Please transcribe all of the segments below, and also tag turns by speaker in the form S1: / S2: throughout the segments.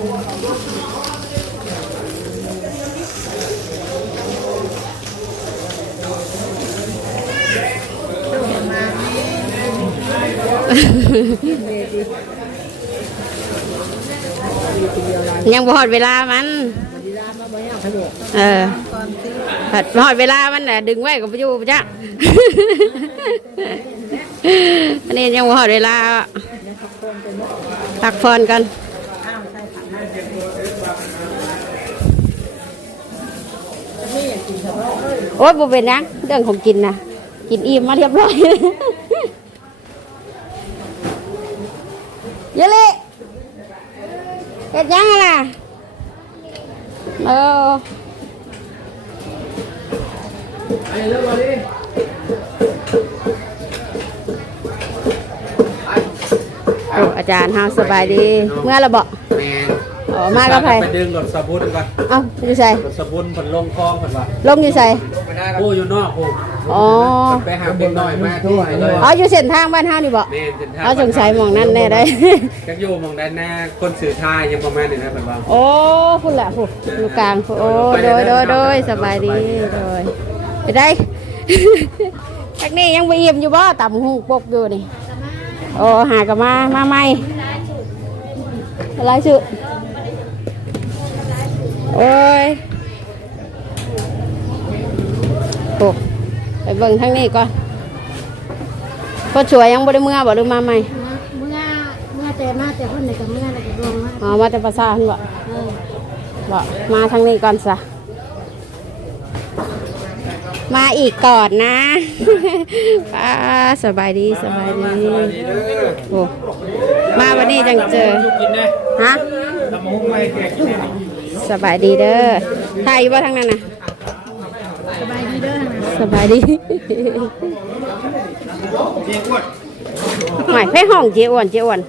S1: ยังบ่ฮอดเวลามัน เออผัดฮอดเวลามันน่ะ ดึงไว้กับประยูจ้ะอันนี้ยังบ่ฮอดเวลาพักผ่อนกัน โอ้ยบ่เป็นหยังเรื่องของกินนะกินอิ่มมาเรียบร้อยเยอะเลยเฮ็ดยังไงล่ะเออโอ้อาจารย์เฮาสบายดี เมื่อเราบอก
S2: แมน
S1: อ๋อมากับไผ
S2: ไปดึงรถสบุนก่อน
S1: เอ้าอยู่ใส่
S2: รถสบุนผลลงคลองผลว่า
S1: ลงอยู่ใส่
S2: ผู้อยู่นอกผู้
S1: อ๋อ
S2: ไปหาเด็กน้อยมาที่ไหนเลย
S1: อ๋ออยู่เส้นทางบ้านเฮานี่บ่
S2: แมนเป็นท่า
S1: เอาสงสัยหมองนั่นแน่ได้
S2: จักอยู่มองด้านหน้าคนสื่อทายยังประมาณนี้นะผลว่า
S1: โอ้พุ่นละพุ่นอยู่กลางพุ่นโอ้โดยโดยโดยสบายดีโดยไปได้จักนี่ยังไปเยี่ยมอยู่บ่ต่ำหูปกอยู่นี่โอ้หากลับมามาใหม่อะไรชื่อ โอ้ยโอ้ไปเบิ่งทางนี้ก่อนก็ช่วยยังบ่ได้เมื่อบ่หรือมาใหม่
S3: เมื่อเมื่อแต่มาแต่คนไหนกับเมื่อไหนกับดวงมา
S1: อ๋อมาแต่ภาษาหั่นบ่
S3: เออ
S1: บอกมาทางนี้ก่อนสะมาอีกก่อนนะป้าสบายดีสบายดีโอ้มาวันนี้จังเจอ
S2: กินนะ
S1: ฮะ
S2: ตะมุงไม่แก่กินนะ
S1: สบายดีเด้อถ่ายอยู่บ่ทางนั้นนะ
S3: สบายดีเด้อนะ
S1: สบายดี
S2: เจ๊อ้วน
S1: หอยไปห้องเจ้อ้วนเจ้อ้วน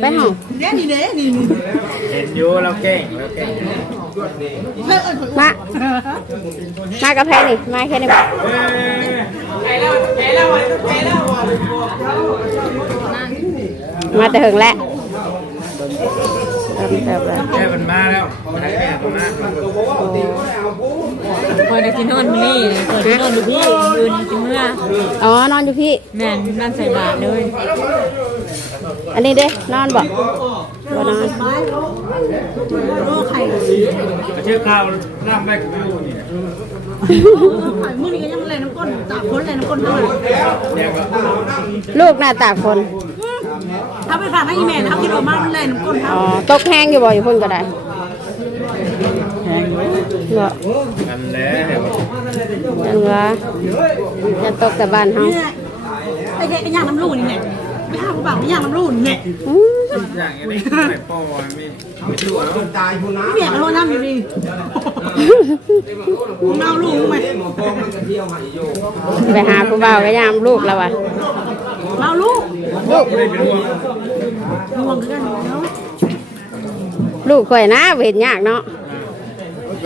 S1: ไปห้อง
S3: เด้นี่เด้นี่นี่
S2: เห็นอยู่เราเก่งเราเก่ง
S1: มามากับแพนี่มาแค่นี้บ่มาแต่หึงแล้ว เริ่มเติบแล้ว
S2: แค่มันมาแล้วมันได้แม่มา
S4: คอยได้กินนอนมื้อนี่คอยได้นอนอยู่พี่อื่นกินเมื่อ
S1: อ๋อนอนอยู่พี่
S4: แม่นนั่นใส่บาตรเลย
S1: อันนี้เด้นอนบ่บ่นอน
S3: โรคไข่
S2: เชื่อข้าวน้ำไม่กับอยู่นี่
S3: ไข่มื้อนี้ก็ยังแลน้ำก้นตากคนแลน้ำก้นเท่านั้น
S2: เดี๋ยวก็
S1: ลูกหน้าตากฝน
S3: ถ้าไปฝากให้อีแม่นะครับกินออกมามันแลน้ำก้นเท่า
S1: อ๋อตกแห้งอยู่บ่อยู่พุ่นก็ได้เนาะ
S2: กันแล้ว
S1: จังว่าจะตกแต่บ้านเฮา
S3: เนี่ยไอ้แกก็ย่างน้ำรูนี่แหละไปหาผู้บ่าวไปย่างน้ำรูนี่แหละ
S1: อืม
S2: อย่างนี้ไม่ป้อนไม่ไม่ดูแล้ว
S3: เมียก็โทษน้ำอยู่ดีมึงเอาลูกมึงไหม
S1: ไปหาผู้บ่าวก็ยามลูกแล้วว่ะ
S3: เอาลูก
S1: ลูก
S3: ห่วงกันเนาะ
S1: ลูกข่อยนะบ่เห็นยากเนาะ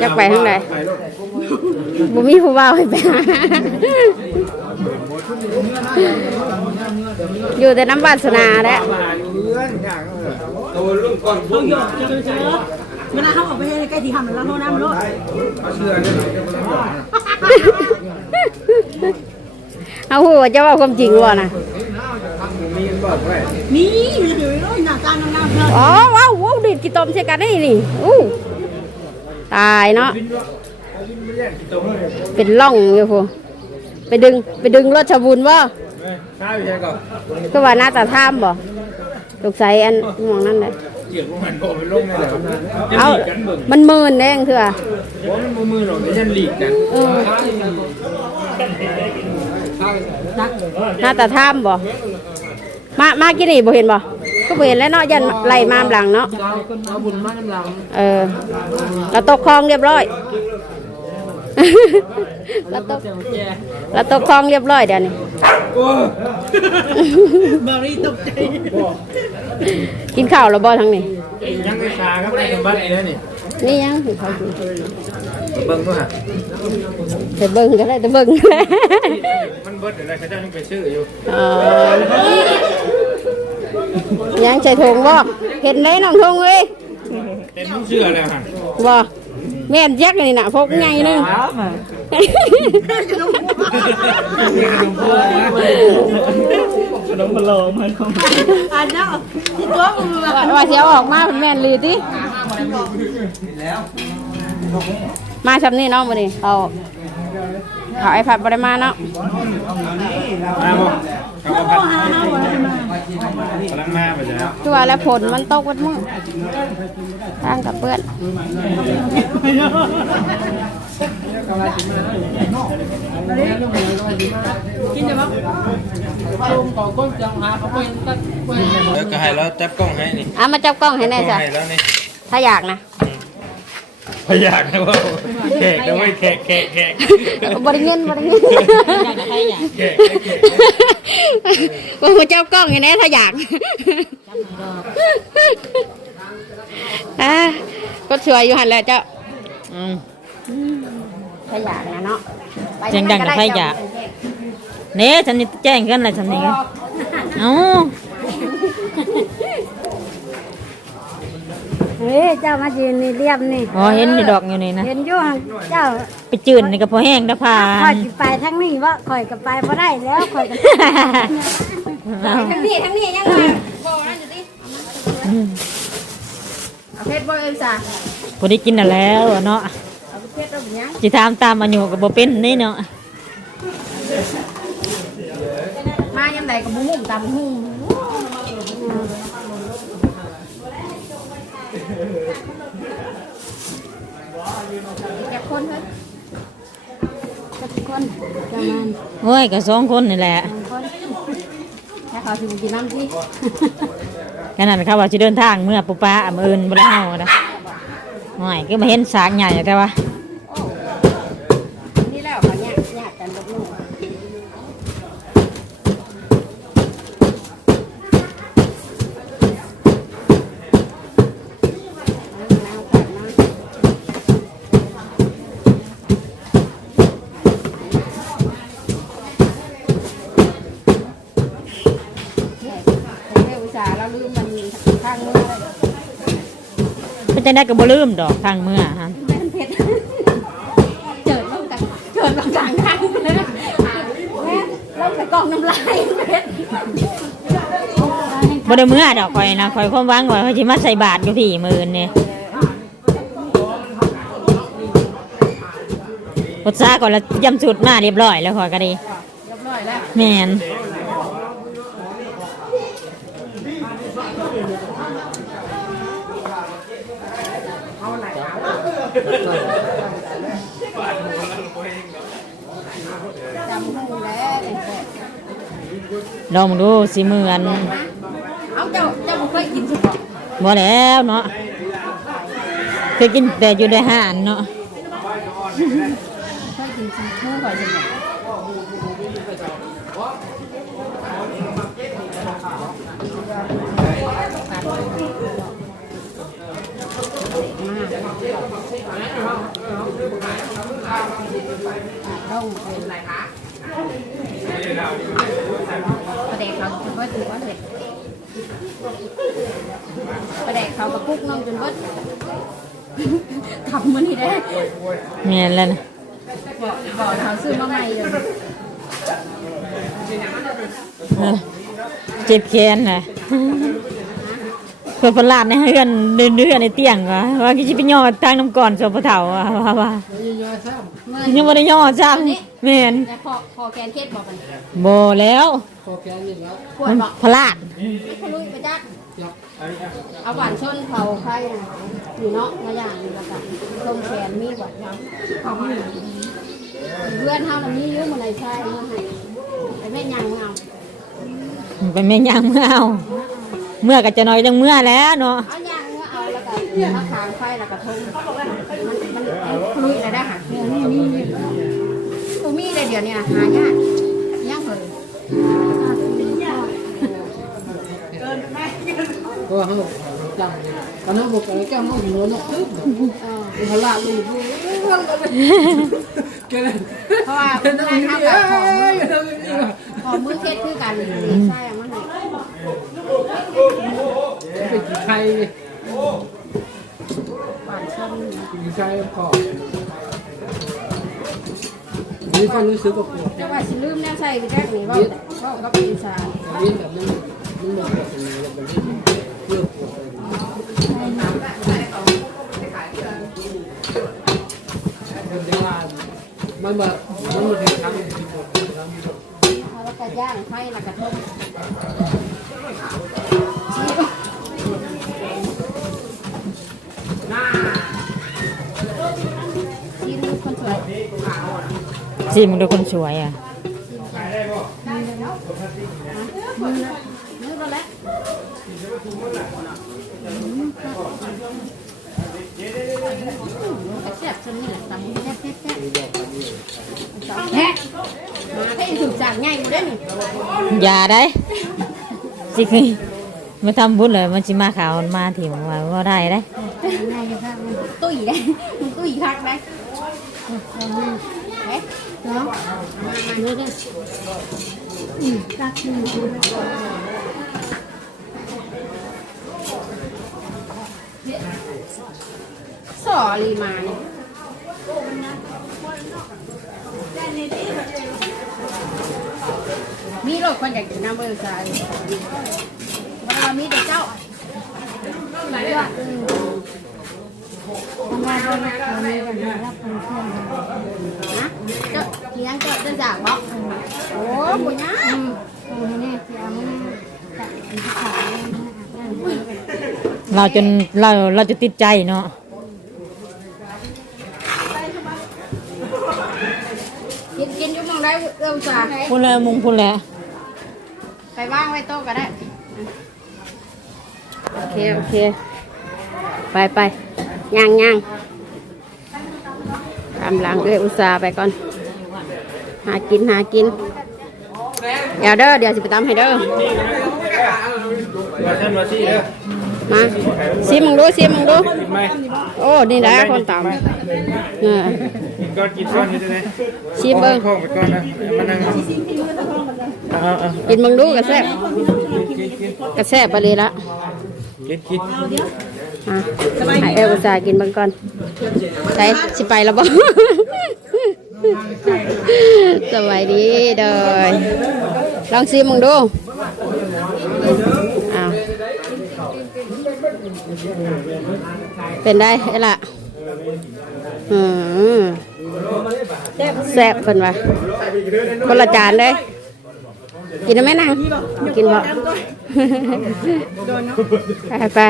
S1: จะไปทางใดบ่มีผู้บ่าวให้ไปหาอยู่แต่น้ำวาสนาแหละ
S2: ตัวรุ่นก่อน
S3: เขาหยอกเจอเจอเวลาเขาออกไปใกล้ที่ทำแล้วโทษน้ำรถ
S2: เชื่อเนี่ย
S1: เอาหัวจะว่าความจริงวะนะ
S2: มีบอกไว้
S3: นี่เดี๋ยวหน้าตาน้ำๆเพื่อน
S1: อ๋อว้าวว้าวดีดกี่ตมใช่กันนี่นี่อู้ตายเนาะเป็นร่องอยู่พูไปดึงไปดึงรถชาบุญบ่
S2: ข้าวอยู่ใช่ก่อน
S1: ก็ว่าน่าจะท่ามบ่ตกใส่อันหมองนั่นเลย
S2: เกี่ยวกับมันโบไปลงในไหน
S1: เอามันมืนแดงเถอะ
S2: ผมมันมือหรอกยันหลีกกัน
S1: เออน่าจะท่ามบ่ มามากี่นี่บ่เห็นบ่ก็บ่เห็นแล้วเนาะยันไล่มามหลังเนาะ
S4: เอาบุญมากำลัง
S1: เออเราตกคลองเรียบร้อยเราตกเราตกคลองเรียบร้อยเดี๋ยวนี้
S3: บารีตกใจ
S1: กินข้าวแล้วบ่ทั้งนี้
S2: ยังไม่ชาครับในบ้านไอ้นี่
S1: นี่ยังให้เขากิน
S2: เบิ้งก็ฮะ
S1: แต่เบิ่งก็ได้แต่เบิ่ง
S2: มันเบิดอะไรเขาจะให้ไปซื้ออยู่
S1: อ๋อยังใส่ถุงบ่เห็นไหมน้องทงเอ้ย
S2: เต็มเชื่อเลยฮะ
S1: บ่แม่นยักษ์นี่น่ะพกไงนึง
S4: ขนมมาลอมัน
S3: อันนั้นที่ตัวมือ
S1: ว่าว่าสิเอาออกมาเป็นแม่นลือติ มาซำนี้เนาะมื้อนี้เอาเอาไอพัดบ่ได้มาเนาะ
S2: มาบ่เขาก็พัดกำลังมาไปแล้ว
S1: ตัวแล้วฝนมันตกวัดมื้อทางกับเปื้อน
S3: กินจะมั้ง
S2: เออก้
S5: นจังหาเขาไปตัด
S2: เดี๋ยวก็ให้แล้วจับกล้องให้นี่
S1: อะมาจับกล้องให้แน่จ้ะ
S2: ให้แล้วนี่
S1: ถ้าอยากนะ
S2: พยากนะว่าแขกนะเว้ยแขกแขกแขก
S1: บริเงินบริเงิน
S4: อยากจะให้อยาก
S2: แขกแขก
S1: ว่ามาจับกล้องให้แน่ถ้าอยากอะก็ช่วยอยู่หันแหละเจ้า
S4: อืม
S1: ถ้าอยากนะเนาะไป
S4: เสียงดังกับถ้าอยากเนี่ยฉันนี่แจ้งกันเลยฉันนี่เอ้า
S6: เฮ้ยเจ้ามายืนนี่เรียบนี่
S4: อ๋อเห็นนี่ดอกอยู่นี่นะ
S6: เห็นอยู่หั่นเจ้า
S4: ไปจืดนี่ก็พอแห้งนะพา
S6: ข่อยสิไปทั้งนี้ว่าข่อยก็ไปบ่ได้แล้วข่อยก็
S1: ทั้งนี้ทั้งนี้ยังไงบอกนั่นอยู่ดิเอาเพชรบ่เอ็มซ่า
S4: พอได้กินน่ะแล้วอะเนาะ
S1: เอาเพชรเอาไปยัง
S4: จะถามตามอายุก็บ่เป็นนี่เนาะ
S1: มายำใดกับบุ้มตำหุ่ง คนเฮ้ยแกคนประมาณ
S4: โอ้ยก็สองคนนี่แหละ
S1: คนถ้าเขาถึงกินน้ำสิ
S4: ขนาดเขาว่าจะเดินทางเมื่อปุป้ามื้ออื่นบ่ได้เฮานะโอ้ยก็มาเห็นสากใหญ่แต่ว่า
S1: ส่าห์เราลืมมันข้างนู้นเลย
S4: เพิ่นจะได้ก็บ่ลืมดอกทางเมื่อฮะ
S1: แม่นเพชรเจิดลงกันเจิดลงกลางทางเลยแม่ลงไปกองน้ำลายเพชร
S4: บ่ได้เมื่อดอกข่อยนะข่อยความหวังว่าเขาสิมาใส่บาตรอยู่พี่มื้ออื่นนี่ปดซาก่อนแล้วยำสุดมาเรียบร้อยแล้วข่อยก็ดี
S1: เรียบร้อยแล้ว
S4: แม่น
S1: จำหูแล้วเนี่ย
S4: ลองดูสิมืออัน
S1: เอาเจ้าเจ้าบ่เคยกินสุกบ่
S4: แล้วเนาะเคยกินแต่อยู่ในห้านเนาะ
S1: เคยกินซีฟู้ดก่อนจังได๋ ต้องเป็นไรคะประเด็กเขาจนเบิดถือว่าเผ็ดประเด็กเขากระปุกน้องจนเบิดทำมันนี่ได้
S4: แม่นแล้วนะ
S1: บอกบอกเขาซื้อมาใหม่เลย
S4: เออเจ็บแขนน่ะ เพิ่นประหลาดในเฮือนเดือนเดือนในเตียงว่าว่าสิไปย่อทางน้ำก่อนสพเฒ่าว่าว่าว่า
S1: เมื่อ
S4: ยังบ่ได้ย่อซ้ํแม่น
S1: แต่คอคอแกนเคสบอกกัน
S4: บ่แล้ว
S1: ปวด
S4: มัน
S1: บอก
S4: พลาด
S1: ไม่ทะลุไปจักเอาหวานชนเผาไข่น่ะอยู่เนาะมาอย่างนี้แล้วกันต้มแขนมีหวานย้ำเขามีเพื่อนเท่านั้นนี้อยุ่งมาในใช่เมื่อให้ไปแม่ยังเอา
S4: ไปแม่นยางเมื่อเอา เมื่อก็จะน้อยจังเมื่อแล้วเนาะ
S1: เอายังเมื่อเอาแล้วก็เอาขางไฟแล้วก็ทงมันมันทะลุอะไรได้ค่ะเนี่ยนี่มีมีตัวมีเลยเดี๋ยวนี้หายากยากเลย
S5: ก็เขาจังตอนนั้นบอกอะไรแก้วมันหัวเนาะตึ๊บเขาลาลูกแกเลย
S1: เพราะว่าเมื่อเท่ากับของของมือเช็ดคือกันใช่มัน ไหน
S5: เป็นใครใช่พอนี่ความรู้สึกกับปวด
S1: จังว่าสิลืมแนวใส่แจ๊กนี่ว้าว้ากับอีสาน
S5: นี่แบบมันมันหมดปวดตรงนี้แล้วมันเพื่อปวดมันจะว่ามันมามันมาถึงทางที่ปวดทางที่
S1: แล้วก็ย่างไฟแล้วก็ทม ชีนคนสวย
S4: สิมึงดูคนสวยอ่ะ
S1: มือก็แล้วแซ่บชนนี่แหละตำแซ่บแซ่บแซ่บแฮะมาให้ถูก จากง่ายอยู่ได้นี่
S4: อย่าได้สิคือมาทำบุญเลยมันสิมาข่าวมันมาถิ่มว่าว่าได้ได้
S1: ตุ้ยได้มันตุ้ยคักได้เอ๊ะ
S6: เนาะเดี๋ยวเดี๋ยวอืมตักหนึ่ง
S1: สอรีมาเนี่ย มีรถคนอยากกินน้ำเบอร์สายวันเรามีแต่เจ้า
S6: ทำงานบนเขาไม่กันรับคนเพื่อน
S1: นะเจ้าที่นั่งเจ้าจะจากบอกโอ้บุญนะ
S6: อืมเอาให้แน่ที่เอาให้แน่ตัดอันที่ขาดเลยนะอะ
S4: เราจนเราเราจะติดใจเนาะ
S1: กินกินอยุ่หมองได้เอื้อมสา
S4: พูดแล้วมุงพูดแล้ว
S1: ไปว่างไว้โต๊ะก็ได้ โอเค โอเค ไปไปย่างย่างตามหลังเอ้ยอุตส่าห์ไปก่อน หากินหากิน เดี๋ยวเด้อเดี๋ยวสิไปตามให้เด้อ
S2: มาเช่นมาที่เด้อ
S1: มาซิมมึงดูซิมมึงดู
S2: กินไหม
S1: โอ้นี่แหละคนตามเออ
S2: กินก้อนกินก้อนนี่ได้ไหม
S1: ชิมเบิ่ง
S2: ข้องไปก่อนนะมานั่ง เอาเอา
S1: กินมึงดูกระแซบ
S2: กินกิน
S1: กระแซบไปเลยละ
S2: กินกิน
S1: อะให้เอลอุตส่าห์กินเบิ่งก่อนใช่สิไปแล้วบ่สบายดีเด้อลองซิมมึงดูอ้าวเป็นได้ไอ้ล่ะอืมแซ่บเพิ่นว่าคนละจานเด้ กินได้ไหมนางกินบ่ไปไป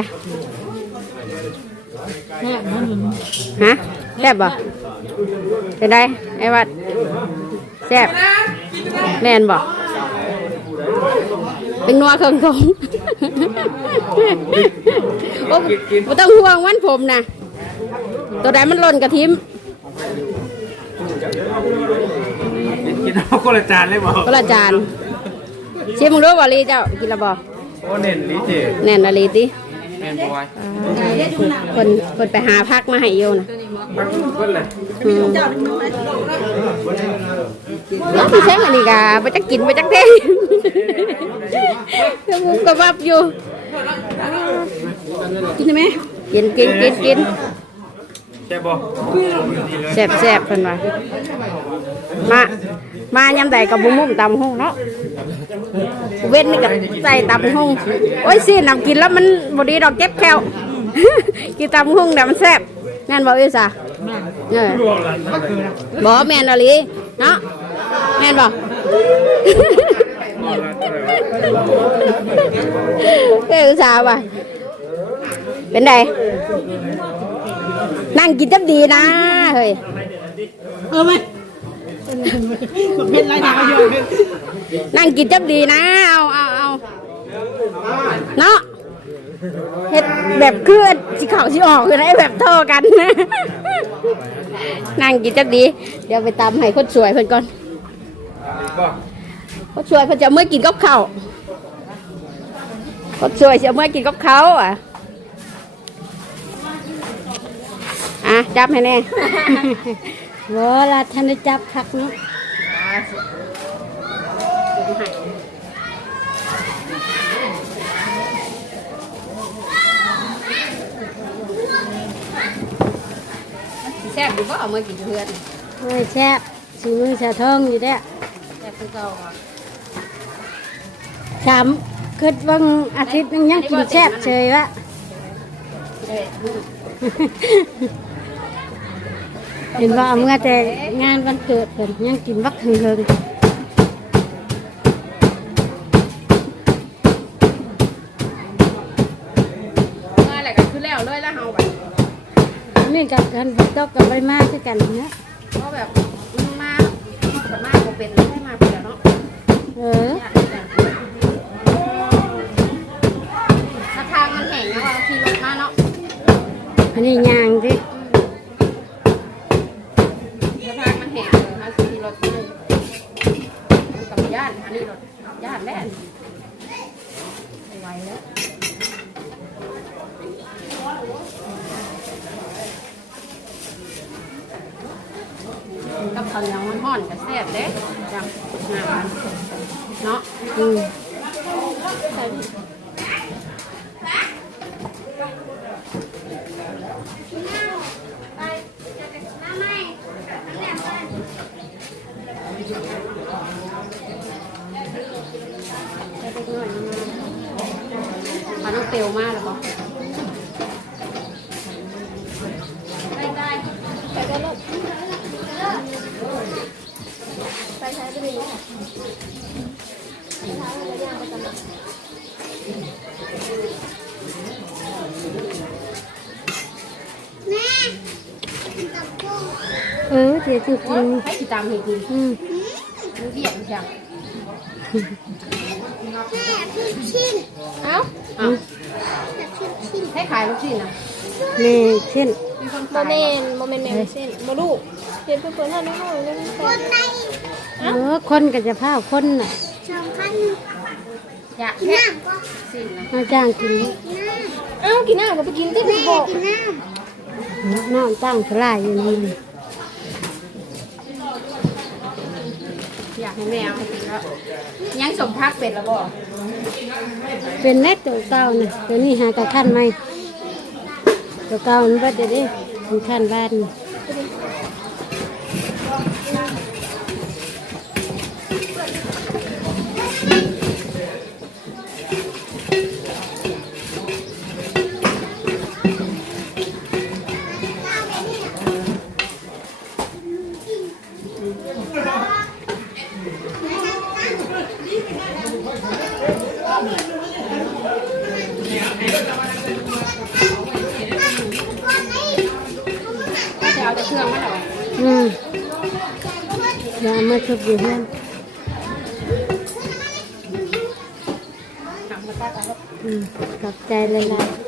S1: ฮะแซ่บบ่เป็นไดไอ้วัดแซ่บแน่นบ่เป็นนัวเครื่องทงโอ้บ่ต้องห่วงวันผมนะตัวใดมันหล่นกระทิม
S2: กินกินเอาคนละจานเลยบอก
S1: ก็ละจาน ชิมมึงรู้บ่ลีเจ้ากินและบ่
S2: โอ้เน้นลิเจ
S1: แน่นละลีติ
S2: แม่นบอย
S1: คนคนไปหาพักมาให้อยู่นะ
S2: มันเพิ่นเลย
S1: อืมแล้วที่แท้งอันนี้กะไปจักกินไปจักเท่ก็มุกกระบับอยู่
S3: กินได้ไหม
S1: กินกินกินกิน
S2: แช่บอก
S1: แซ่บแซ่บเพิ่นว่ามา มายำใดกับบุ้มมุมตำหงเนาะเว้นนี่กับใส่ตำหงโอ้ยสินำกินแล้วมันบดีดอกเก็บแควกินตำหงแต่มันแซ่บแม่นบอกอีสาเออบอกแม่นอะลีเนาะแม่นบอกเอ้ยอุตส่าห์ว่ะเป็นไดนั่งกินจับดีนะเฮ้ย
S3: เออไหม เป็นไรหนาเยอะ
S1: นั่งกินจับดีนะ เอาเอาเอาเนาะเฮ็ดแบบคือสิเขาสิออกคือไอ้แบบโทอกันนั่งกินจับดี เดี๋ยวไปตามให้คนสวยเพิ่นก่อนคนสวยเพิ่นจะเมื่อกินกับข้าวคนสวยจะเมื่อกินกับเขาวอะอะจับให้แน่
S6: เวลาท่านได้จับคักเนาะ
S1: แซ่บอยู่บ่เอามากินเพื่อน
S6: โอ้ยแซ่บสีมือชาเทิงอยู่เด้อ
S1: แซ่บคือเก่าอะ
S6: สามคืดวังอาทิตย์นึงยังกินแซ่บเฉยวะ
S1: เด้อ
S6: เห็นว่าเอาเมื่อแต่งานวันเกิดเพิ่นยังกินบักเฮิง
S1: มาแหละก็คือแล้วเลยแล้วเฮาแบบ
S6: ๆนี่กับกันตกกับใบไม้คือกันเนาะ
S1: เพราะแบบมันมาสามารถบ่เป็นให้มาเพื่อเนาะ
S6: เออ
S1: ถ้าทางมันแห้งนะว่าเราขี่รถมาเนาะ
S6: อันนี้ยางสิ
S1: ถ้าทางมันแห้งเลยมาขี่รถมากับย่านอันนี้รถย่านแน่นไหวแล้ว กับข้าวเหนียวมันห่อนกับแซ่บเด้จังงานเนาะ
S6: อืม
S1: มันต้องเปรี้ยวมากเลย ปะ
S6: เออเดี๋ยวจะกิน
S1: ให้ติดตามให้กิน
S6: อืม
S1: มันเบี้ยนใช่เอ้าเอ้าให้ขายลูกชิ้นนะ
S6: แม่เช่น
S1: มีคน
S3: โม
S1: ขาย
S3: เมนโมเมนแมวเส้นโมลูกเห็นเพื่อนๆท่านน้องๆแล้วมันแต่
S6: เออคนก็จะพาคนน่ะ
S1: อยากแค่สิ้นนะ
S6: มาจ้างกิน
S3: เอ้ากินน้ำก็ไปกินที่พี่บอก
S6: น้ำตั้งสลายอยู่นี่
S1: อยากให้แมวให้กินแล้วยังสมพักเป็ดแล้วบ่
S6: เป็นเล็กตัวเก่าน่ะตัวนี้หากระขั้นไหมตัวเก่ามันบ่ได้เด้มันขั้นบ้าน
S1: จ อย่า
S6: เอาม